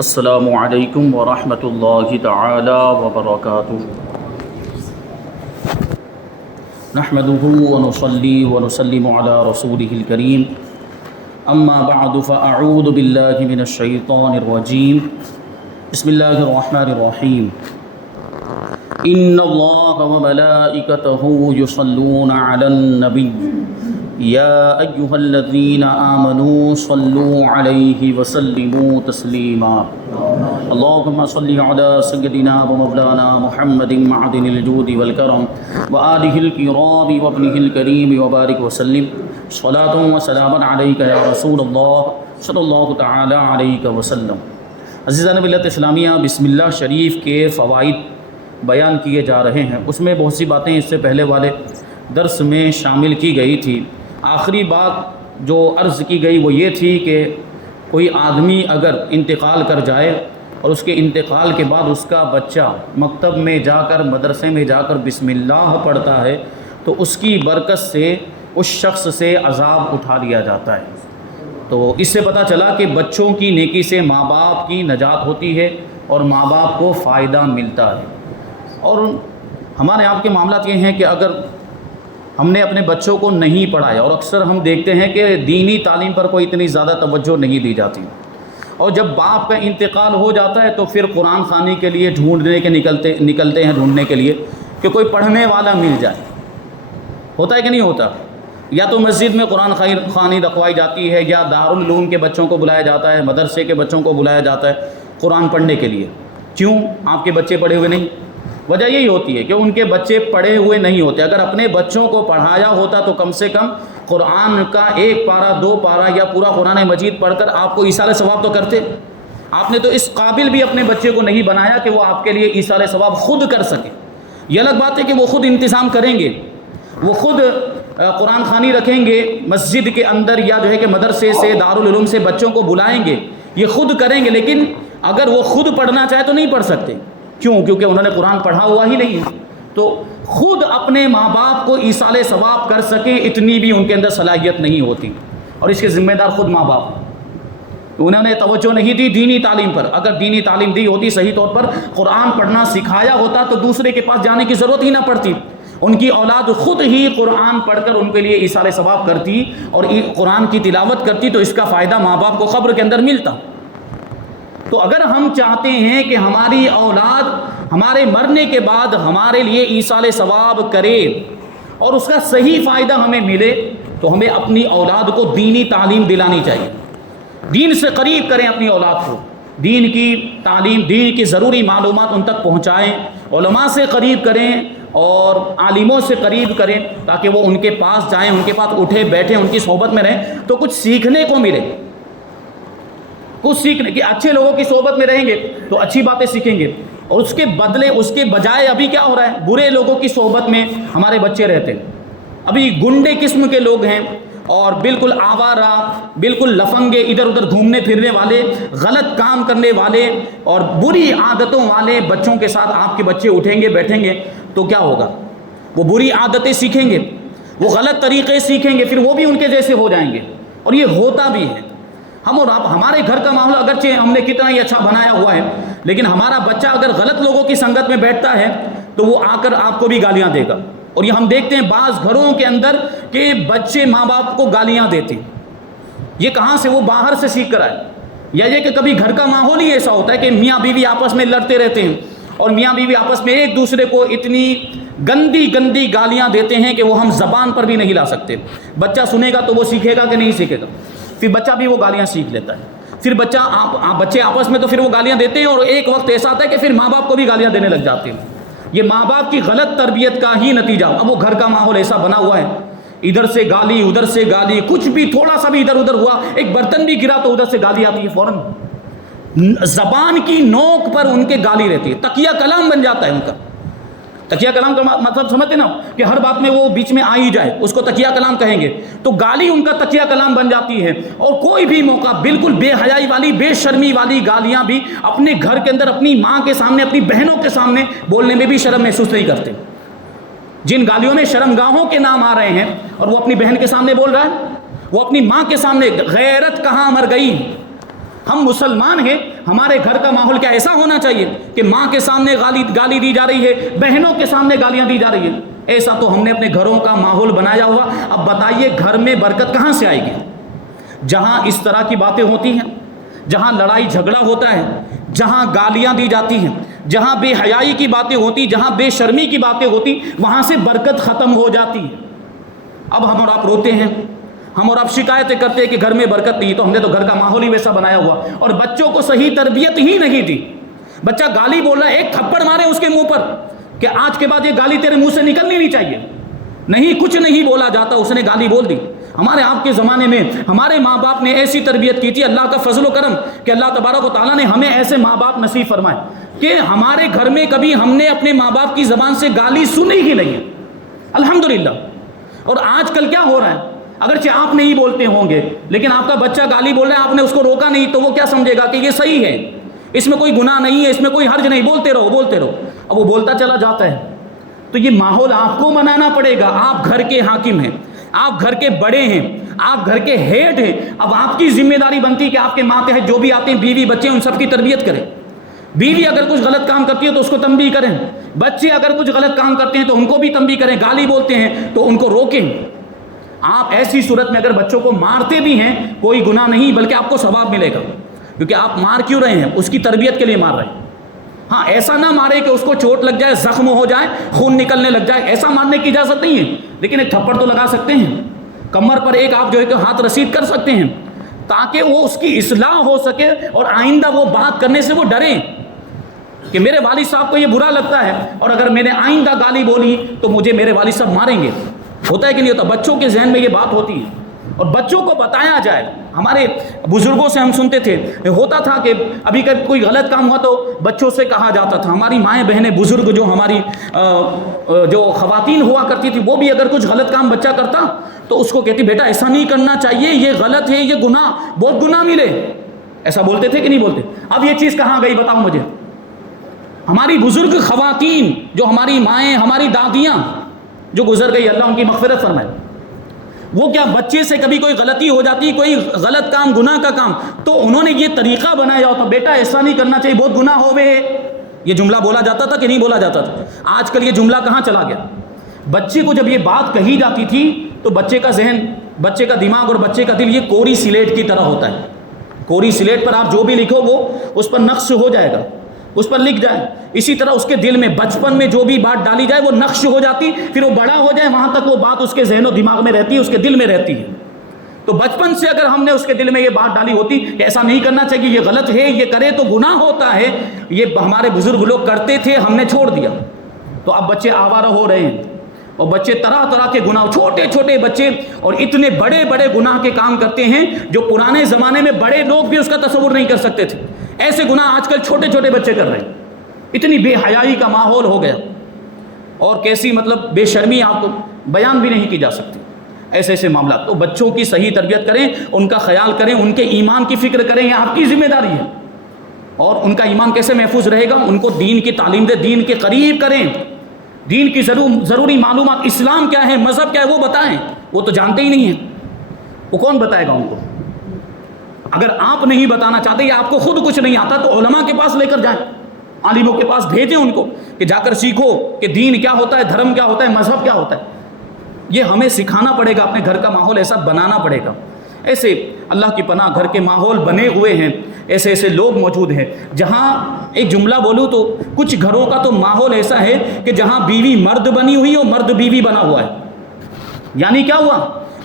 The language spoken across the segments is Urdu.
السلام علیکم ورحمۃ اللہ تعالی وبرکاتہ۔ نحمده ونصلي ونسلم على رسوله الكريم، اما بعد فاعوذ باللہ من الشیطان الرجیم، بسم اللہ الرحمن الرحیم۔ ان اللہ وملائکتہ یصلون علی النبی یا ایہا الذین آمنوا صلوا علیہ وسلموا تسلیما۔ اللہم صلی علی سیدنا ومولانا محمد معدن الجود والکرم وآلہ الکرام وابنہ الکریم وبارک وسلم، صلاۃ وسلام علیک یا رسول اللہ صلی اللہ تعالی علیہ وسلم۔ عزیزان ملت اسلامیہ، بسم اللہ شریف کے فوائد بیان کیے جا رہے ہیں۔ اس میں بہت سی باتیں اس سے پہلے والے درس میں شامل کی گئی تھی۔ آخری بات جو عرض کی گئی وہ یہ تھی کہ کوئی آدمی اگر انتقال کر جائے اور اس کے انتقال کے بعد اس کا بچہ مکتب میں جا کر مدرسے میں جا کر بسم اللہ پڑھتا ہے تو اس کی برکت سے اس شخص سے عذاب اٹھا لیا جاتا ہے۔ تو اس سے پتہ چلا کہ بچوں کی نیکی سے ماں باپ کی نجات ہوتی ہے اور ماں باپ کو فائدہ ملتا ہے۔ اور ہمارے آپ کے معاملات یہ ہیں کہ اگر ہم نے اپنے بچوں کو نہیں پڑھایا، اور اکثر ہم دیکھتے ہیں کہ دینی تعلیم پر کوئی اتنی زیادہ توجہ نہیں دی جاتی، اور جب باپ کا انتقال ہو جاتا ہے تو پھر قرآن خوانی کے لیے ڈھونڈنے کے نکلتے ہیں ڈھونڈنے کے لیے کہ کوئی پڑھنے والا مل جائے۔ ہوتا ہے کہ نہیں ہوتا؟ یا تو مسجد میں قرآن خوانی رکھوائی جاتی ہے، یا دارالعلوم کے بچوں کو بلایا جاتا ہے، مدرسے کے بچوں کو بلایا جاتا ہے قرآن پڑھنے کے لیے۔ کیوں آپ کے بچے پڑھے ہوئے نہیں؟ وجہ یہی ہوتی ہے کہ ان کے بچے پڑھے ہوئے نہیں ہوتے۔ اگر اپنے بچوں کو پڑھایا ہوتا تو کم سے کم قرآن کا 1 پارہ 2 پارہ یا پورا قرآن مجید پڑھ کر آپ کو ایصال ثواب تو کرتے۔ آپ نے تو اس قابل بھی اپنے بچے کو نہیں بنایا کہ وہ آپ کے لیے ایصال ثواب خود کر سکے۔ یہ الگ بات ہے کہ وہ خود انتظام کریں گے، وہ خود قرآن خوانی رکھیں گے مسجد کے اندر، یا جو ہے کہ مدرسے سے دارالعلوم سے بچوں کو بلائیں گے، یہ خود کریں گے، لیکن اگر وہ خود پڑھنا چاہے تو نہیں پڑھ سکتے۔ کیوں؟ کیونکہ انہوں نے قرآن پڑھا ہوا ہی نہیں ہے۔ تو خود اپنے ماں باپ کو ایصال ثواب کر سکیں اتنی بھی ان کے اندر صلاحیت نہیں ہوتی، اور اس کے ذمہ دار خود ماں باپ ہیں۔ انہوں نے توجہ نہیں دی دینی تعلیم پر۔ اگر دینی تعلیم دی ہوتی، صحیح طور پر قرآن پڑھنا سکھایا ہوتا تو دوسرے کے پاس جانے کی ضرورت ہی نہ پڑتی۔ ان کی اولاد خود ہی قرآن پڑھ کر ان کے لیے ایصال ثواب کرتی اور قرآن کی تلاوت کرتی، تو اس کا فائدہ ماں باپ کو قبر کے اندر ملتا۔ تو اگر ہم چاہتے ہیں کہ ہماری اولاد ہمارے مرنے کے بعد ہمارے لیے ایصال ثواب کرے اور اس کا صحیح فائدہ ہمیں ملے، تو ہمیں اپنی اولاد کو دینی تعلیم دلانی چاہیے۔ دین سے قریب کریں اپنی اولاد کو، دین کی تعلیم، دین کی ضروری معلومات ان تک پہنچائیں، علماء سے قریب کریں اور عالموں سے قریب کریں، تاکہ وہ ان کے پاس جائیں، ان کے پاس اٹھے بیٹھیں، ان کی صحبت میں رہیں تو کچھ سیکھنے کو ملے۔ کچھ سیکھنے کہ اچھے لوگوں کی صحبت میں رہیں گے تو اچھی باتیں سیکھیں گے، اور اس کے بدلے اس کے بجائے ابھی کیا ہو رہا ہے، برے لوگوں کی صحبت میں ہمارے بچے رہتے ہیں۔ ابھی گنڈے قسم کے لوگ ہیں اور بالکل آوارہ، بالکل لفنگے، ادھر ادھر گھومنے پھرنے والے، غلط کام کرنے والے اور بری عادتوں والے بچوں کے ساتھ آپ کے بچے اٹھیں گے بیٹھیں گے تو کیا ہوگا؟ وہ بری عادتیں سیکھیں گے، وہ غلط طریقے سیکھیں گے، پھر وہ بھی ان کے جیسے ہو جائیں گے، اور یہ ہوتا بھی ہے۔ ہم اور آپ، ہمارے گھر کا ماحول اگرچہ ہم نے کتنا ہی اچھا بنایا ہوا ہے، لیکن ہمارا بچہ اگر غلط لوگوں کی سنگت میں بیٹھتا ہے تو وہ آ کر آپ کو بھی گالیاں دے گا۔ اور یہ ہم دیکھتے ہیں بعض گھروں کے اندر کہ بچے ماں باپ کو گالیاں دیتے ہیں۔ یہ کہاں سے؟ وہ باہر سے سیکھ کر آئے، یا یہ کہ کبھی گھر کا ماحول ہی ایسا ہوتا ہے کہ میاں بیوی آپس میں لڑتے رہتے ہیں، اور میاں بیوی آپس میں ایک دوسرے کو اتنی گندی گندی گالیاں دیتے ہیں کہ وہ ہم زبان پر بھی نہیں لا سکتے۔ بچہ سنے گا تو وہ سیکھے گا کہ نہیں سیکھے گا؟ پھر بچہ بھی وہ گالیاں سیکھ لیتا ہے۔ پھر بچے آپس میں تو پھر وہ گالیاں دیتے ہیں، اور ایک وقت ایسا آتا ہے کہ پھر ماں باپ کو بھی گالیاں دینے لگ جاتے ہیں۔ یہ ماں باپ کی غلط تربیت کا ہی نتیجہ۔ اب وہ گھر کا ماحول ایسا بنا ہوا ہے، ادھر سے گالی ادھر سے گالی، کچھ بھی تھوڑا سا بھی ادھر ادھر ہوا، ایک برتن بھی گرا تو ادھر سے گالی آتی ہے فوراً۔ زبان کی نوک پر ان کے گالی رہتی ہے، تکیہ کلام بن جاتا ہے ان کا۔ تکیہ کلام کا مطلب سمجھتے نا، کہ ہر بات میں وہ بیچ میں آ ہی جائے، اس کو تکیہ کلام کہیں گے۔ تو گالی ان کا تکیہ کلام بن جاتی ہے، اور کوئی بھی موقع بالکل بے حیائی والی، بے شرمی والی گالیاں بھی اپنے گھر کے اندر اپنی ماں کے سامنے، اپنی بہنوں کے سامنے بولنے میں بھی شرم محسوس نہیں کرتے۔ جن گالیوں میں شرمگاہوں کے نام آ رہے ہیں اور وہ اپنی بہن کے سامنے بول رہا ہے، وہ اپنی ماں کے سامنے، غیرت کہاں مر گئی؟ ہم مسلمان ہیں، ہمارے گھر کا ماحول کیا ایسا ہونا چاہیے کہ ماں کے سامنے گالی دی جا رہی ہے، بہنوں کے سامنے گالیاں دی جا رہی ہے؟ ایسا تو ہم نے اپنے گھروں کا ماحول بنایا ہوا۔ اب بتائیے گھر میں برکت کہاں سے آئے گی؟ جہاں اس طرح کی باتیں ہوتی ہیں، جہاں لڑائی جھگڑا ہوتا ہے، جہاں گالیاں دی جاتی ہیں، جہاں بے حیائی کی باتیں ہوتی، جہاں بے شرمی کی باتیں ہوتی، وہاں سے برکت ختم ہو جاتی ہے۔ اب ہم اور آپ روتے ہیں، ہم اور آپ شکایتیں کرتے ہیں کہ گھر میں برکت نہیں، تو ہم نے تو گھر کا ماحول ہی ویسا بنایا ہوا، اور بچوں کو صحیح تربیت ہی نہیں دی۔ بچہ گالی بول رہا ہے، ایک تھپڑ مارے اس کے منہ پر کہ آج کے بعد یہ گالی تیرے منہ سے نکلنی نہیں چاہیے۔ نہیں، کچھ نہیں بولا جاتا، اس نے گالی بول دی۔ ہمارے آپ کے زمانے میں ہمارے ماں باپ نے ایسی تربیت کی تھی، اللہ کا فضل و کرم کہ اللہ تبارک و تعالیٰ نے ہمیں ایسے ماں باپ نصیب فرمائے کہ ہمارے گھر میں کبھی ہم نے اپنے ماں باپ کی زبان سے گالی سنی ہی نہیں ہے، الحمدللہ۔ اور آج کل کیا ہو رہا ہے، اگرچہ آپ نہیں بولتے ہوں گے، لیکن آپ کا بچہ گالی بول رہا ہے، آپ نے اس کو روکا نہیں، تو وہ کیا سمجھے گا کہ یہ صحیح ہے، اس میں کوئی گناہ نہیں ہے، اس میں کوئی حرج نہیں، بولتے رہو بولتے رہو۔ اب وہ بولتا چلا جاتا ہے۔ تو یہ ماحول آپ کو بنانا پڑے گا۔ آپ گھر کے حاکم ہیں، آپ گھر کے بڑے ہیں، آپ گھر کے ہیڈ ہیں۔ اب آپ کی ذمہ داری بنتی ہے کہ آپ کے ماتحت جو بھی آتے ہیں، بیوی بچے، ان سب کی تربیت کریں۔ بیوی اگر کچھ غلط کام کرتی ہے تو اس کو تنبیہ کریں، بچے اگر کچھ غلط کام کرتے ہیں تو ان کو بھی تنبیہ کریں، گالی بولتے ہیں تو ان کو روکیں۔ آپ ایسی صورت میں اگر بچوں کو مارتے بھی ہیں، کوئی گناہ نہیں، بلکہ آپ کو ثواب ملے گا، کیونکہ آپ مار کیوں رہے ہیں؟ اس کی تربیت کے لیے مار رہے ہیں۔ ہاں، ایسا نہ مارے کہ اس کو چوٹ لگ جائے، زخم ہو جائے، خون نکلنے لگ جائے، ایسا مارنے کی اجازت نہیں ہے، لیکن ایک تھپڑ تو لگا سکتے ہیں، کمر پر ایک آپ جو ہے کہ ہاتھ رسید کر سکتے ہیں، تاکہ وہ اس کی اصلاح ہو سکے اور آئندہ وہ بات کرنے سے وہ ڈریں کہ میرے والد صاحب کو یہ برا لگتا ہے، اور اگر میں نے آئندہ گالی بولی تو مجھے میرے والد صاحب ماریں گے۔ ہوتا ہے کہ نہیں ہوتا؟ بچوں کے ذہن میں یہ بات ہوتی ہے، اور بچوں کو بتایا جائے۔ ہمارے بزرگوں سے ہم سنتے تھے، ہوتا تھا کہ ابھی کوئی غلط کام ہوا تو بچوں سے کہا جاتا تھا، ہماری مائیں بہنیں بزرگ جو ہماری جو خواتین ہوا کرتی تھی، وہ بھی اگر کچھ غلط کام بچہ کرتا تو اس کو کہتی بیٹا ایسا نہیں کرنا چاہیے، یہ غلط ہے، یہ گناہ، بہت گناہ ملے۔ ایسا بولتے تھے کہ نہیں بولتے؟ اب یہ چیز کہاں گئی بتاؤ مجھے؟ ہماری بزرگ خواتین جو ہماری مائیں، ہماری دادیاں جو گزر گئی، اللہ ان کی مغفرت فرمائے، وہ کیا بچے سے کبھی کوئی غلطی ہو جاتی، کوئی غلط کام، گناہ کا کام، تو انہوں نے یہ طریقہ بنایا ہوتا، بیٹا ایسا نہیں کرنا چاہیے، بہت گناہ ہوئے۔ یہ جملہ بولا جاتا تھا کہ نہیں بولا جاتا تھا؟ آج کل یہ جملہ کہاں چلا گیا؟ بچے کو جب یہ بات کہی جاتی تھی تو بچے کا ذہن، بچے کا دماغ اور بچے کا دل یہ کوری سلیٹ کی طرح ہوتا ہے۔ کوری سلیٹ پر آپ جو بھی لکھو وہ اس پر نقش ہو جائے گا، اس پر لکھ جائے۔ اسی طرح اس کے دل میں بچپن میں جو بھی بات ڈالی جائے وہ نقش ہو جاتی، پھر وہ بڑا ہو جائے وہاں تک وہ بات اس کے ذہن و دماغ میں رہتی ہے، اس کے دل میں رہتی ہے۔ تو بچپن سے اگر ہم نے اس کے دل میں یہ بات ڈالی ہوتی کہ ایسا نہیں کرنا چاہیے، یہ غلط ہے، یہ کرے تو گناہ ہوتا ہے، یہ ہمارے بزرگ لوگ کرتے تھے، ہم نے چھوڑ دیا، تو اب بچے آوارہ ہو رہے ہیں، اور بچے طرح طرح کے گناہ، چھوٹے چھوٹے بچے، اور اتنے بڑے بڑے گناہ کے کام کرتے ہیں جو پرانے زمانے میں بڑے لوگ بھی اس کا تصور نہیں کر سکتے تھے۔ ایسے گناہ آج کل چھوٹے چھوٹے بچے کر رہے ہیں۔ اتنی بے حیائی کا ماحول ہو گیا، اور کیسی مطلب بے شرمی آپ کو بیان بھی نہیں کی جا سکتی۔ ایسے ایسے معاملات، تو بچوں کی صحیح تربیت کریں، ان کا خیال کریں، ان کے ایمان کی فکر کریں، یہ آپ کی ذمہ داری ہے۔ اور ان کا ایمان کیسے محفوظ رہے گا؟ ان کو دین کی تعلیم دے، دین کے قریب کریں، دین کی ضروری معلومات، اسلام کیا ہے، مذہب کیا ہے وہ بتائیں۔ وہ تو جانتے ہی نہیں ہیں، وہ کون بتائے گا ان کو؟ اگر آپ نہیں بتانا چاہتے یا آپ کو خود کچھ نہیں آتا تو علماء کے پاس لے کر جائیں، عالموں کے پاس بھیجیں ان کو کہ جا کر سیکھو کہ دین کیا ہوتا ہے، دھرم کیا ہوتا ہے، مذہب کیا ہوتا ہے۔ یہ ہمیں سکھانا پڑے گا، اپنے گھر کا ماحول ایسا بنانا پڑے گا۔ ایسے اللہ کی پناہ گھر کے ماحول بنے ہوئے ہیں، ایسے ایسے لوگ موجود ہیں جہاں ایک جملہ بولوں تو کچھ گھروں کا تو ماحول ایسا ہے کہ جہاں بیوی مرد بنی ہوئی اور مرد بیوی بنا ہوا ہے۔ یعنی کیا ہوا؟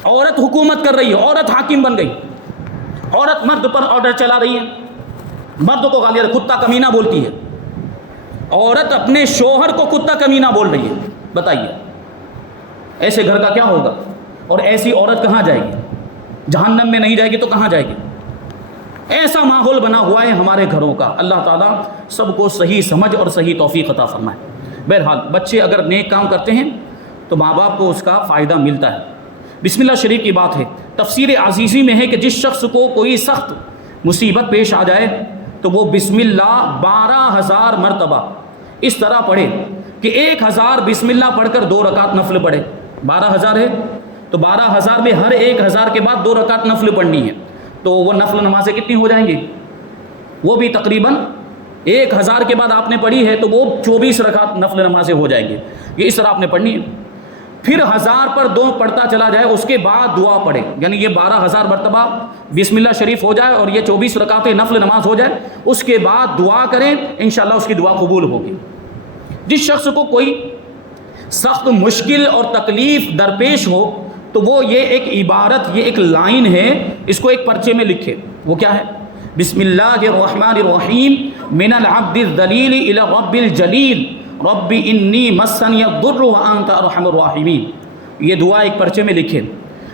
عورت حکومت کر رہی ہے، عورت حاکم بن گئی، عورت مرد پر آرڈر چلا رہی ہے، مرد کو گالیاں کتا کمینہ بولتی ہے، عورت اپنے شوہر کو کتا کمینہ بول رہی ہے۔ بتائیے ایسے گھر کا کیا ہوگا؟ اور ایسی عورت کہاں جائے گی؟ جہنم میں نہیں جائے گی تو کہاں جائے گی؟ ایسا ماحول بنا ہوا ہے ہمارے گھروں کا۔ اللہ تعالیٰ سب کو صحیح سمجھ اور صحیح توفیق عطا فرمائے۔ بہرحال بچے اگر نیک کام کرتے ہیں تو ماں باپ کو اس کا فائدہ ملتا ہے۔ بسم اللہ شریف کی بات ہے، تفسیر عزیزی میں ہے کہ جس شخص کو کوئی سخت مصیبت پیش آ جائے تو وہ بسم اللہ 12,000 مرتبہ اس طرح پڑھے کہ 1,000 بسم اللہ پڑھ کر 2 رکعت نفل پڑھے۔ 12,000 ہے تو 12,000 میں ہر 1,000 کے بعد 2 رکعت نفل پڑھنی ہے، تو وہ نفل نمازیں کتنی ہو جائیں گی؟ وہ بھی تقریباً 1000 کے بعد آپ نے پڑھی ہے تو وہ 24 رکعت نفل نمازیں ہو جائیں گے. یہ اس طرح آپ نے پڑھنی ہے. پھر 1000 پر 2 پڑھتا چلا جائے, اس کے بعد دعا پڑھے, یعنی یہ 12000 مرتبہ بسم اللہ شریف ہو جائے اور یہ 24 رکعتیں نفل نماز ہو جائے. اس کے بعد دعا کریں, انشاءاللہ اس کی دعا قبول ہوگی. جس شخص کو کوئی سخت مشکل اور تکلیف درپیش ہو تو وہ یہ ایک عبارت, یہ ایک لائن ہے, اس کو ایک پرچے میں لکھے. وہ کیا ہے؟ بسم اللہ الرحمن الرحیم من العبد الذلیل الی رب الجلیل رب انی مسنی الضر وانت ارحم الراحمین. یہ دعا ایک پرچے میں لکھے.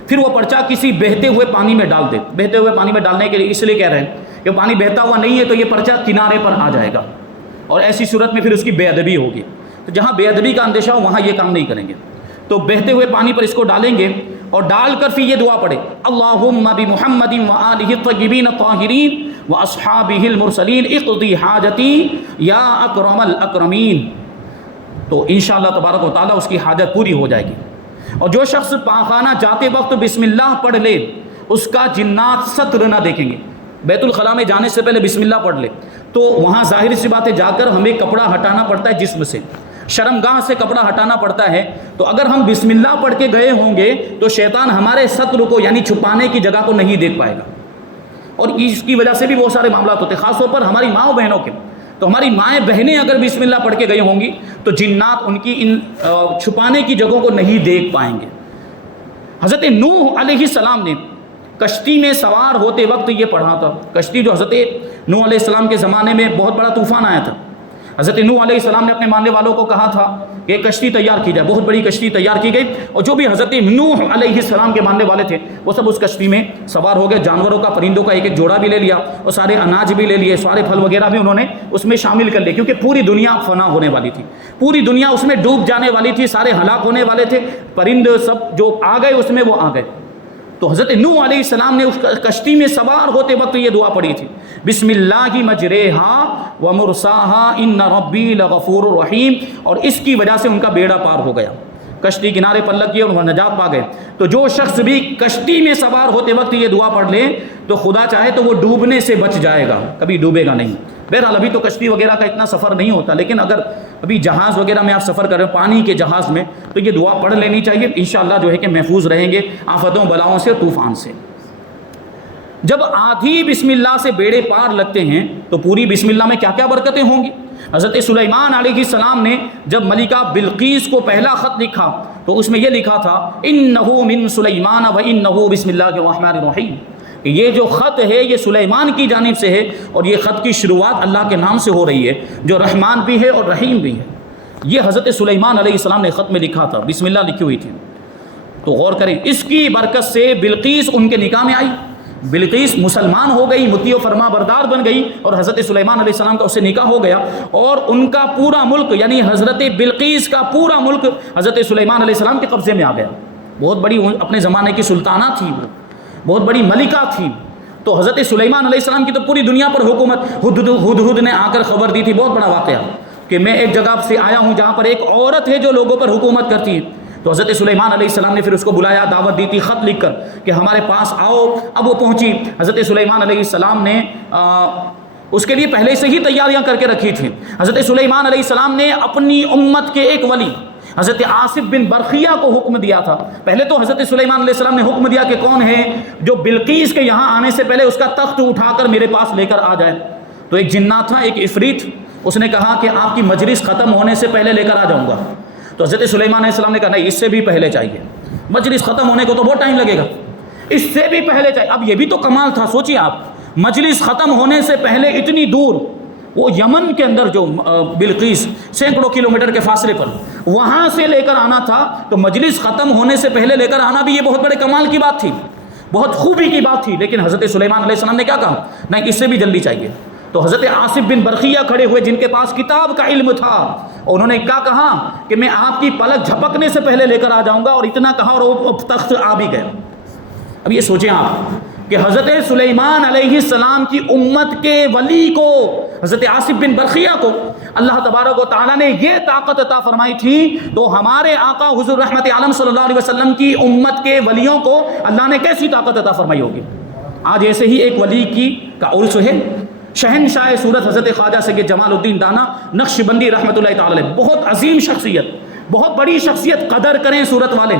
پھر وہ پرچہ کسی بہتے ہوئے پانی میں ڈال دے. بہتے ہوئے پانی میں ڈالنے کے لیے اس لیے کہہ رہے ہیں کہ پانی بہتا ہوا نہیں ہے تو یہ پرچہ کنارے پر آ جائے گا, اور ایسی صورت میں پھر اس کی بے ادبی ہوگی. تو جہاں بے ادبی کا اندیشہ ہو وہاں یہ کام نہیں کریں گے. تو بہتے ہوئے پانی پر اس کو ڈالیں گے اور ڈال کر پھر یہ دعا پڑھے, اللہم بمحمد وآلہ الطیبین الطاہرین واصحابہ المرسلین اقضی حاجتی یا اکرم الاکرمین. تو انشاءاللہ تبارک و تعالیٰ اس کی حاجت پوری ہو جائے گی. اور جو شخص پاخانہ جاتے وقت بسم اللہ پڑھ لے اس کا جنات ستر نہ دیکھیں گے. بیت الخلاء میں جانے سے پہلے بسم اللہ پڑھ لے تو وہاں ظاہر سی بات ہے جا کر ہمیں کپڑا ہٹانا پڑتا ہے جسم سے, شرمگاہ سے کپڑا ہٹانا پڑتا ہے. تو اگر ہم بسم اللہ پڑھ کے گئے ہوں گے تو شیطان ہمارے ستر کو یعنی چھپانے کی جگہ کو نہیں دیکھ پائے گا, اور اس کی وجہ سے بھی بہت سارے معاملات ہوتے ہیں, خاص طور پر ہماری ماں بہنوں کے. تو ہماری مائیں بہنیں اگر بسم اللہ پڑھ کے گئی ہوں گی تو جنات ان کی ان چھپانے کی جگہوں کو نہیں دیکھ پائیں گے. حضرت نوح علیہ السلام نے کشتی میں سوار ہوتے وقت یہ پڑھا تھا. کشتی جو حضرت نوح علیہ السلام کے زمانے میں بہت بڑا طوفان آیا تھا. حضرت نوح علیہ السلام نے اپنے ماننے والوں کو کہا تھا کہ کشتی تیار کی جائے. بہت بڑی کشتی تیار کی گئی, اور جو بھی حضرت نوح علیہ السلام کے ماننے والے تھے وہ سب اس کشتی میں سوار ہو گئے. جانوروں کا, پرندوں کا ایک ایک جوڑا بھی لے لیا, اور سارے اناج بھی لے لیے, سارے پھل وغیرہ بھی انہوں نے اس میں شامل کر لیے, کیونکہ پوری دنیا فنا ہونے والی تھی, پوری دنیا اس میں ڈوب جانے والی تھی, سارے ہلاک ہونے والے تھے. پرندے سب جو آ گئے اس میں وہ آ گئے. تو حضرت نوح علیہ السلام نے اس کشتی میں سوار ہوتے وقت یہ دعا پڑھی تھی, بسم اللہ مجریہا ومرساہا ان ربی لغفور رحیم. اور اس کی وجہ سے ان کا بیڑا پار ہو گیا, کشتی کنارے پر لگ گئی اور وہ نجات پا گئے. تو جو شخص بھی کشتی میں سوار ہوتے وقت یہ دعا پڑھ لے تو خدا چاہے تو وہ ڈوبنے سے بچ جائے گا, کبھی ڈوبے گا نہیں. بہرحال ابھی تو کشتی وغیرہ کا اتنا سفر نہیں ہوتا, لیکن اگر ابھی جہاز وغیرہ میں آپ سفر کر رہے ہو, پانی کے جہاز میں, تو یہ دعا پڑھ لینی چاہیے. انشاءاللہ جو ہے کہ محفوظ رہیں گے آفتوں بلاؤں سے, طوفان سے. جب آدھی بسم اللہ سے بیڑے پار لگتے ہیں تو پوری بسم اللہ میں کیا کیا برکتیں ہوں گی. حضرت سلیمان علیہ السلام نے جب ملکہ بلقیس کو پہلا خط لکھا تو اس میں یہ لکھا تھا انہ من سلیمان و انہ بسم اللہ الرحمن الرحیم. یہ جو خط ہے یہ سلیمان کی جانب سے ہے, اور یہ خط کی شروعات اللہ کے نام سے ہو رہی ہے جو رحمان بھی ہے اور رحیم بھی ہے. یہ حضرت سلیمان علیہ السلام نے خط میں لکھا تھا, بسم اللہ لکھی ہوئی تھی. تو غور کریں, اس کی برکت سے بلقیس ان کے نکاح میں آئی. بلقیس مسلمان ہو گئی, مطیع و فرما بردار بن گئی, اور حضرت سلیمان علیہ السلام کا اس سے نکاح ہو گیا, اور ان کا پورا ملک یعنی حضرت بلقیس کا پورا ملک حضرت سلیمان علیہ السلام کے قبضے میں آ گیا. بہت بڑی اپنے زمانے کی سلطانہ تھی, وہ بہت بڑی ملکہ تھی. تو حضرت سلیمان علیہ السلام کی تو پوری دنیا پر حکومت. ہدہد نے آ کر خبر دی تھی, بہت بڑا واقعہ, کہ میں ایک جگہ سے آیا ہوں جہاں پر ایک عورت ہے جو لوگوں پر حکومت کرتی ہے. تو حضرت سلیمان علیہ السلام نے پھر اس کو بلایا, دعوت دی تھی خط لکھ کر کہ ہمارے پاس آؤ. اب وہ پہنچی. حضرت سلیمان علیہ السلام نے اس کے لیے پہلے سے ہی تیاریاں کر کے رکھی تھیں. حضرت سلیمان علیہ السلام نے اپنی امت کے ایک ولی حضرت آصف بن برخیہ کو حکم دیا تھا. پہلے تو حضرت سلیمان علیہ السلام نے حکم دیا کہ کون ہے جو بلقیس کے یہاں آنے سے پہلے اس کا تخت اٹھا کر میرے پاس لے کر آ جائے. تو ایک جنات تھا, ایک عفریت, اس نے کہا کہ آپ کی مجلس ختم ہونے سے پہلے لے کر آ جاؤں گا. تو حضرت سلیمان علیہ السلام نے کہا نہیں, اس سے بھی پہلے چاہیے, مجلس ختم ہونے کو تو بہت ٹائم لگے گا, اس سے بھی پہلے چاہیے. اب یہ بھی تو کمال تھا, سوچیے آپ, مجلس ختم ہونے سے پہلے اتنی دور, وہ یمن کے اندر جو بلقیس سینکڑوں کلومیٹر کے فاصلے پر, وہاں سے لے کر آنا تھا. تو مجلس ختم ہونے سے پہلے لے کر آنا بھی یہ بہت بڑے کمال کی بات تھی, بہت خوبی کی بات تھی. لیکن حضرت سلیمان علیہ السلام نے کیا کہا, نہیں اس سے بھی جلدی چاہیے. تو حضرت آصف بن برخیہ کھڑے ہوئے جن کے پاس کتاب کا علم تھا, اور انہوں نے کیا کہا کہ میں آپ کی پلک جھپکنے سے پہلے لے کر آ جاؤں گا, اور اتنا کہا اور وہ تخت آ بھی گئے. اب یہ سوچیں آپ کہ حضرت سلیمان علیہ السلام کی امت کے ولی کو, حضرت آصف بن برخیہ کو اللہ تبارک و تعالیٰ نے یہ طاقت عطا فرمائی تھی, تو ہمارے آقا حضور رحمت عالم صلی اللہ علیہ وسلم کی امت کے ولیوں کو اللہ نے کیسی طاقت عطا فرمائی ہوگی. آج ایسے ہی ایک ولی کا عرس ہے, شہنشاہ صورت حضرت خواجہ سید جمال الدین دانا نقشبندی رحمۃ اللہ تعالی علیہ، بہت عظیم شخصیت، بہت بڑی شخصیت، قدر کریں صورت والے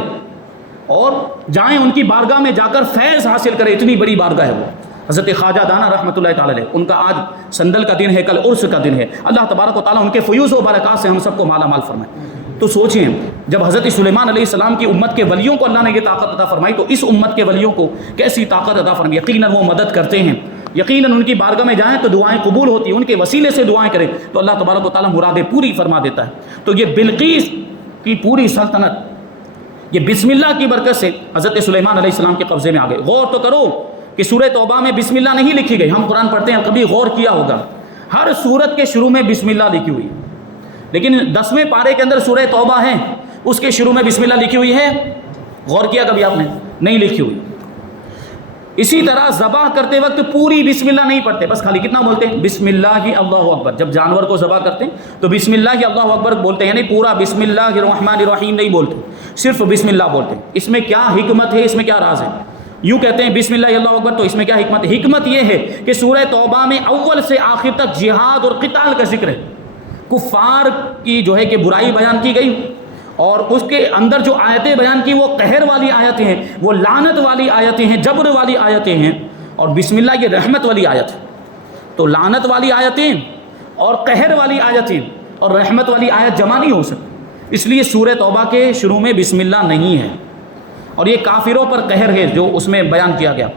اور جائیں ان کی بارگاہ میں جا کر فیض حاصل کریں، اتنی بڑی بارگاہ ہے وہ حضرت خواجہ دانا رحمۃ اللہ تعالی علیہ۔ ان کا آج سندل کا دن ہے، کل عرس کا دن ہے، اللہ تبارک و تعالیٰ ان کے فیوز و برکات سے ہم سب کو مالا مال فرمائے۔ تو سوچیں جب حضرت سلیمان علیہ السلام کی امت کے ولیوں کو اللہ نے یہ طاقت عطا فرمائی تو اس امت کے ولیوں کو کیسی طاقت عطا فرمائی۔ یقیناً وہ مدد کرتے ہیں، یقیناً ان کی بارگاہ میں جائیں تو دعائیں قبول ہوتی ہیں، ان کے وسیلے سے دعائیں کریں تو اللہ تبارک و تعالیٰ مرادیں پوری فرما دیتا ہے۔ تو یہ بلقیس کی پوری سلطنت یہ بسم اللہ کی برکت سے حضرت سلیمان علیہ السلام کے قبضے میں آ گئے۔ غور تو کرو کہ سورہ توبہ میں بسم اللہ نہیں لکھی گئی، ہم قرآن پڑھتے ہیں، کبھی غور کیا ہوگا ہر سورت کے شروع میں بسم اللہ لکھی ہوئی، لیکن 10ویں پارے کے اندر سورہ توبہ ہے، اس کے شروع میں بسم اللہ لکھی ہوئی ہے؟ غور کیا کبھی آپ نے؟ نہیں لکھی ہوئی۔ اسی طرح ذبح کرتے وقت پوری بسم اللہ نہیں پڑھتے، بس خالی کتنا بولتے ہیں؟ بسم اللہ اللہ اکبر۔ جب جانور کو ذبح کرتے ہیں تو بسم اللہ اللہ اکبر بولتے ہیں، یعنی پورا بسم اللہ الرحمن الرحیم نہیں بولتے، صرف بسم اللہ بولتے ہیں۔ اس میں کیا حکمت ہے، اس میں کیا راز ہے؟ یوں کہتے ہیں بسم اللہ اللہ اکبر، تو اس میں کیا حکمت ہے؟ حکمت یہ ہے کہ سورہ توبہ میں اول سے آخر تک جہاد اور قتال کا ذکر ہے، کفار کی جو ہے کہ برائی بیان کی گئی، اور اس کے اندر جو آیتیں بیان کی وہ قہر والی آیتیں ہیں، وہ لعنت والی آیتیں ہیں، جبر والی آیتیں ہیں، اور بسم اللہ یہ رحمت والی آیت ہے۔ تو لعنت والی آیتیں اور قہر والی آیتیں اور رحمت والی آیت جمع نہیں ہو سکتی، اس لیے سورہ توبہ کے شروع میں بسم اللہ نہیں ہے، اور یہ کافروں پر قہر ہے جو اس میں بیان کیا گیا،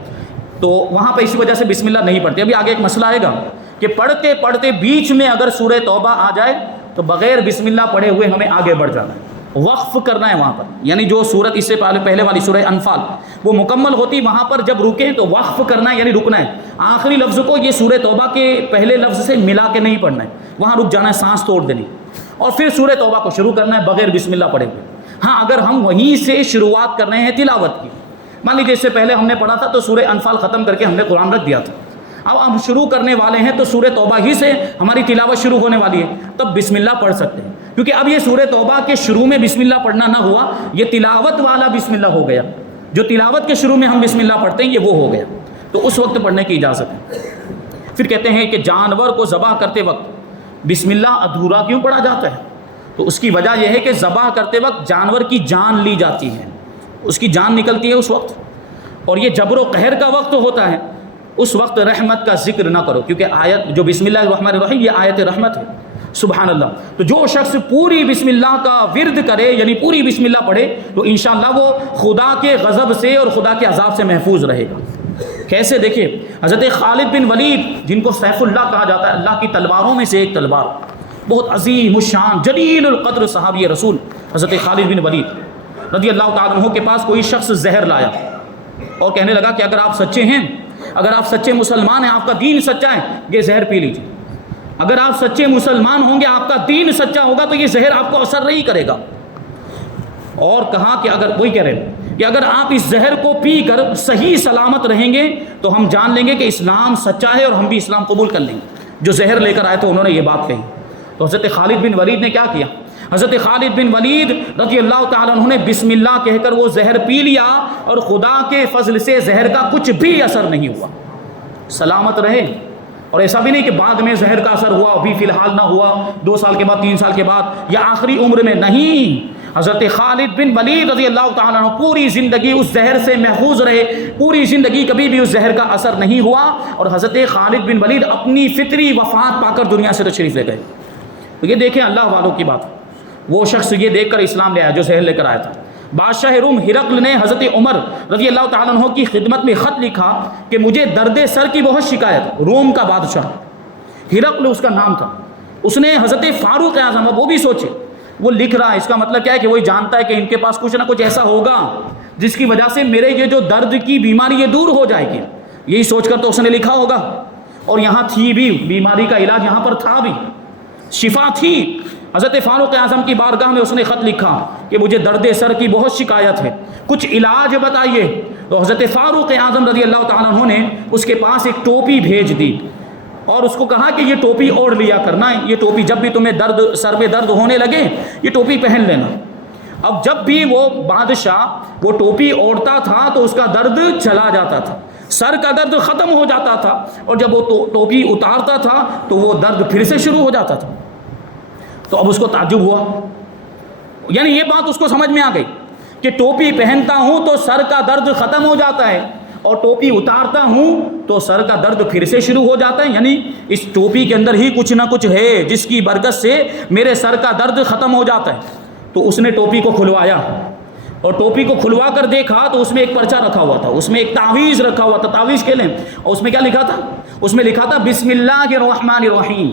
تو وہاں پہ اسی وجہ سے بسم اللہ نہیں پڑھتے۔ ابھی آگے ایک مسئلہ آئے گا کہ پڑھتے پڑھتے بیچ میں اگر سورہ توبہ آ جائے تو بغیر بسم اللہ پڑھے ہوئے ہمیں آگے بڑھ جانا ہے، وقف کرنا ہے وہاں پر، یعنی جو سورت اس سے پہلے والی سورہ انفال وہ مکمل ہوتی، وہاں پر جب رکیں تو وقف کرنا ہے، یعنی رکنا ہے، آخری لفظ کو یہ سورہ توبہ کے پہلے لفظ سے ملا کے نہیں پڑھنا ہے، وہاں رک جانا ہے، سانس توڑ دینی، اور پھر سورہ توبہ کو شروع کرنا ہے بغیر بسم اللہ پڑھے ہوئے۔ ہاں اگر ہم وہیں سے شروعات کر رہے ہیں تلاوت کی، مان لیجیے اس سے پہلے ہم نے پڑھا تھا تو سورہ انفال ختم کر کے ہم نے قرآن رکھ دیا تھا، اب ہم شروع کرنے والے ہیں تو سورہ توبہ ہی سے ہماری تلاوت شروع ہونے والی ہے، تب بسم اللہ پڑھ سکتے ہیں، کیونکہ اب یہ سورہ توبہ کے شروع میں بسم اللہ پڑھنا نہ ہوا، یہ تلاوت والا بسم اللہ ہو گیا، جو تلاوت کے شروع میں ہم بسم اللہ پڑھتے ہیں یہ وہ ہو گیا، تو اس وقت پڑھنے کی اجازت ہے۔ پھر کہتے ہیں کہ جانور کو ذبح کرتے وقت بسم اللہ ادھورا کیوں پڑھا جاتا ہے؟ تو اس کی وجہ یہ ہے کہ ذبح کرتے وقت جانور کی جان لی جاتی ہے، اس کی جان نکلتی ہے اس وقت، اور یہ جبر و قہر کا وقت ہوتا ہے، اس وقت رحمت کا ذکر نہ کرو، کیونکہ آیت جو بسم اللہ الرحمن الرحیم یہ آیت رحمت ہے، سبحان اللہ۔ تو جو شخص پوری بسم اللہ کا ورد کرے، یعنی پوری بسم اللہ پڑھے، تو انشاءاللہ وہ خدا کے غضب سے اور خدا کے عذاب سے محفوظ رہے گا۔ کیسے؟ دیکھیں حضرت خالد بن ولید جن کو سیف اللہ کہا جاتا ہے، اللہ کی تلواروں میں سے ایک تلوار، بہت عظیم الشان جلیل القدر صحابی رسول حضرت خالد بن ولید رضی اللہ تعالیٰ عنہ کے پاس کوئی شخص زہر لایا اور کہنے لگا کہ اگر آپ سچے ہیں، اگر آپ سچے مسلمان ہیں، آپ کا دین سچا ہے، یہ زہر پی لیجیے، اگر آپ سچے مسلمان ہوں گے، آپ کا دین سچا ہوگا تو یہ زہر آپ کو اثر نہیں کرے گا۔ اور کہا کہ اگر وہی کہہ رہے ہیں کہ اگر آپ اس زہر کو پی کر صحیح سلامت رہیں گے تو ہم جان لیں گے کہ اسلام سچا ہے اور ہم بھی اسلام قبول کر لیں گے۔ جو زہر لے کر آئے تھے انہوں نے یہ بات کہی، تو حضرت خالد بن ولید نے کیا کیا؟ حضرت خالد بن ولید رضی اللہ تعالیٰ عنہ نے بسم اللہ کہہ کر وہ زہر پی لیا، اور خدا کے فضل سے زہر کا کچھ بھی اثر نہیں ہوا، سلامت رہے۔ اور ایسا بھی نہیں کہ بعد میں زہر کا اثر ہوا، ابھی فی الحال نہ ہوا، 2 سال کے بعد، 3 سال کے بعد، یا آخری عمر میں، نہیں، حضرت خالد بن ولید رضی اللہ تعالیٰ عنہ پوری زندگی اس زہر سے محفوظ رہے، پوری زندگی کبھی بھی اس زہر کا اثر نہیں ہوا، اور حضرت خالد بن ولید اپنی فطری وفات پا کر دنیا سے تشریف لے گئے۔ تو یہ دیکھیں اللہ والوں کی بات، وہ شخص یہ دیکھ کر اسلام لے آیا جو زہر لے کر آیا تھا۔ بادشاہ روم ہرقل نے حضرت عمر رضی اللہ تعالیٰ عنہ کی خدمت میں خط لکھا کہ مجھے درد سر کی بہت شکایت، روم کا بادشاہ ہرقل اس کا نام تھا، اس نے حضرت فاروق اعظم، وہ بھی سوچے، وہ لکھ رہا ہے، اس کا مطلب کیا ہے کہ وہی جانتا ہے کہ ان کے پاس کچھ نہ کچھ ایسا ہوگا جس کی وجہ سے میرے یہ جو درد کی بیماری یہ دور ہو جائے گی، یہی سوچ کر تو اس نے لکھا ہوگا، اور یہاں تھی بھی بیماری کا علاج، یہاں پر تھا بھی، شفا تھی۔ حضرت فاروق اعظم کی بارگاہ میں اس نے خط لکھا کہ مجھے درد سر کی بہت شکایت ہے، کچھ علاج بتائیے۔ تو حضرت فاروق اعظم رضی اللہ تعالیٰ عنہ نے اس کے پاس ایک ٹوپی بھیج دی اور اس کو کہا کہ یہ ٹوپی اوڑھ لیا کرنا ہے، یہ ٹوپی جب بھی تمہیں سر میں درد ہونے لگے یہ ٹوپی پہن لینا۔ اب جب بھی وہ بادشاہ وہ ٹوپی اوڑھتا تھا تو اس کا درد چلا جاتا تھا، سر کا درد ختم ہو جاتا تھا اور جب وہ ٹوپی اتارتا تھا تو وہ درد پھر سے شروع ہو جاتا تھا۔ تو اب اس کو تعجب ہوا، یعنی یہ بات اس کو سمجھ میں آ گئی کہ ٹوپی پہنتا ہوں تو سر کا درد ختم ہو جاتا ہے اور ٹوپی اتارتا ہوں تو سر کا درد پھر سے شروع ہو جاتا ہے، یعنی اس ٹوپی کے اندر ہی کچھ نہ کچھ ہے جس کی برکت سے میرے سر کا درد ختم ہو جاتا ہے۔ تو اس نے ٹوپی کو کھلوایا اور ٹوپی کو کھلوا کر دیکھا تو اس میں ایک پرچہ رکھا ہوا تھا، اس میں ایک تعویذ رکھا ہوا تھا، تعویذ کے لیں، اور اس میں کیا لکھا تھا؟ اس میں لکھا تھا بسم اللہ الرحمن الرحیم۔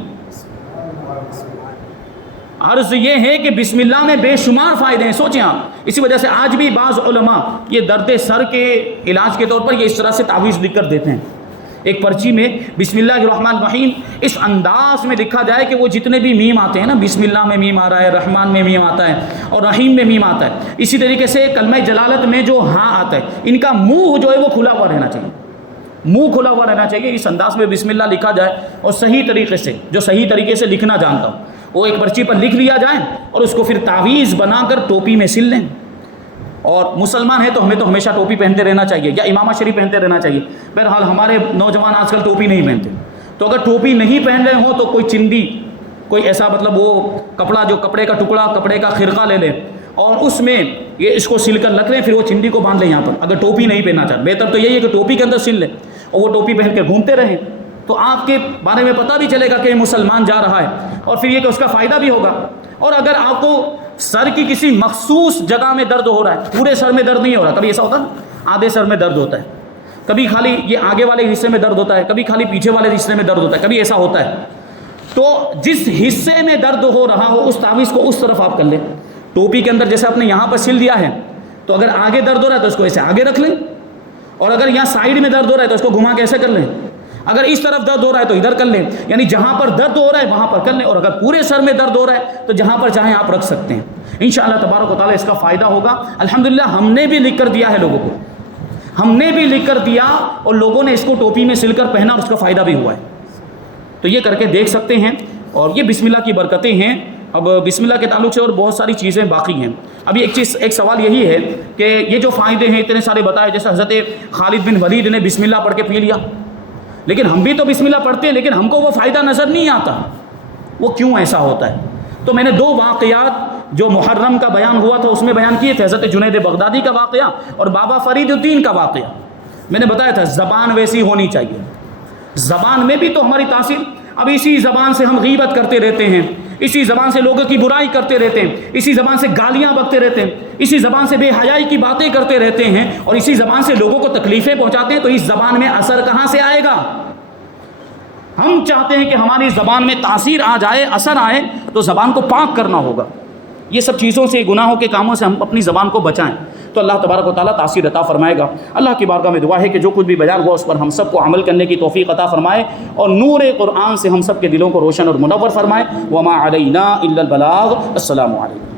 عرض یہ ہے کہ بسم اللہ میں بے شمار فائدے ہیں، سوچیں آپ۔ اسی وجہ سے آج بھی بعض علماء یہ درد سر کے علاج کے طور پر یہ اس طرح سے تعویذ لکھ کر دیتے ہیں، ایک پرچی میں بسم اللہ الرحمن الرحیم اس انداز میں لکھا جائے کہ وہ جتنے بھی میم آتے ہیں نا، بسم اللہ میں میم آ رہا ہے، رحمان میں میم آتا ہے اور رحیم میں میم آتا ہے، اسی طریقے سے کلمہ جلالت میں جو ہاں آتا ہے، ان کا منہ جو ہے وہ کھلا ہوا رہنا چاہیے، منہ کھلا ہوا رہنا چاہیے، اس انداز میں بسم اللہ لکھا جائے اور صحیح طریقے سے، جو صحیح طریقے سے لکھنا جانتا ہوں وہ ایک پرچی پر لکھ لیا جائے اور اس کو پھر تعویذ بنا کر ٹوپی میں سل لیں۔ اور مسلمان ہے تو ہمیں تو ہمیشہ ٹوپی پہنتے رہنا چاہیے یا امامہ شریف پہنتے رہنا چاہیے۔ بہرحال ہمارے نوجوان آج کل ٹوپی نہیں پہنتے، تو اگر ٹوپی نہیں پہن رہے ہوں تو کوئی چندی، کوئی ایسا مطلب وہ کپڑا، جو کپڑے کا ٹکڑا، کپڑے کا خرقہ لے لیں اور اس میں یہ اس کو سل کر رکھ لیں، پھر وہ چندی کو باندھ لیں یہاں پر، اگر ٹوپی نہیں پہننا چاہتے۔ بہتر تو یہی ہے کہ ٹوپی کے اندر سل لیں اور وہ ٹوپی پہن کے گھومتے رہیں، تو آپ کے بارے میں پتہ بھی چلے گا کہ یہ مسلمان جا رہا ہے، اور پھر یہ کہ اس کا فائدہ بھی ہوگا۔ اور اگر آپ کو سر کی کسی مخصوص جگہ میں درد ہو رہا ہے، پورے سر میں درد نہیں ہو رہا، کبھی ایسا ہوتا ہے آدھے سر میں درد ہوتا ہے، کبھی خالی یہ آگے والے حصے میں درد ہوتا ہے، کبھی خالی پیچھے والے حصے میں درد ہوتا ہے، کبھی ایسا ہوتا ہے، تو جس حصے میں درد ہو رہا ہو اس تعویذ کو اس طرف آپ کر لیں۔ ٹوپی کے اندر جیسے آپ نے یہاں پر سل دیا ہے، تو اگر آگے درد ہو رہا ہے تو اس کو ایسے آگے رکھ لیں، اور اگر یہاں سائیڈ میں درد ہو رہا ہے تو اس کو گھما کے ایسے کر لیں، اگر اس طرف درد ہو رہا ہے تو ادھر کر لیں، یعنی جہاں پر درد ہو رہا ہے وہاں پر کر لیں، اور اگر پورے سر میں درد ہو رہا ہے تو جہاں پر چاہیں آپ رکھ سکتے ہیں۔ انشاءاللہ تبارک و تعالیٰ اس کا فائدہ ہوگا۔ الحمدللہ ہم نے بھی لکھ کر دیا ہے لوگوں کو، ہم نے بھی لکھ کر دیا اور لوگوں نے اس کو ٹوپی میں سل کر پہنا اور اس کا فائدہ بھی ہوا ہے، تو یہ کر کے دیکھ سکتے ہیں۔ اور یہ بسم اللہ کی برکتیں ہیں۔ اب بسم اللہ کے تعلق سے اور بہت ساری چیزیں باقی ہیں۔ ابھی ایک سوال یہی ہے کہ یہ جو فائدے ہیں اتنے سارے بتائے، جیسے حضرت خالد بن ولید نے بسم اللہ پڑھ کے پی لیا، لیکن ہم بھی تو بسم اللہ پڑھتے ہیں لیکن ہم کو وہ فائدہ نظر نہیں آتا، وہ کیوں ایسا ہوتا ہے؟ تو میں نے 2 واقعات جو محرم کا بیان ہوا تھا اس میں بیان کیے تھے، حضرت جنید بغدادی کا واقعہ اور بابا فرید الدین کا واقعہ۔ میں نے بتایا تھا زبان ویسی ہونی چاہیے، زبان میں بھی تو ہماری تاثیر، اب اسی زبان سے ہم غیبت کرتے رہتے ہیں، اسی زبان سے لوگوں کی برائی کرتے رہتے ہیں، اسی زبان سے گالیاں بکتے رہتے ہیں، اسی زبان سے بے حیائی کی باتیں کرتے رہتے ہیں اور اسی زبان سے لوگوں کو تکلیفیں پہنچاتے ہیں، تو اس زبان میں اثر کہاں سے آئے گا؟ ہم چاہتے ہیں کہ ہماری زبان میں تاثیر آ جائے، اثر آئے، تو زبان کو پاک کرنا ہوگا۔ یہ سب چیزوں سے، گناہوں کے کاموں سے ہم اپنی زبان کو بچائیں تو اللہ تبارک و تعالیٰ تاثیر عطا فرمائے گا۔ اللہ کی بارگاہ میں دعا ہے کہ جو کچھ بھی بیان ہوا اس پر ہم سب کو عمل کرنے کی توفیق عطا فرمائے اور نور قرآن سے ہم سب کے دلوں کو روشن اور منور فرمائے۔ وما علینا الا البلاغ۔ السلام علیکم۔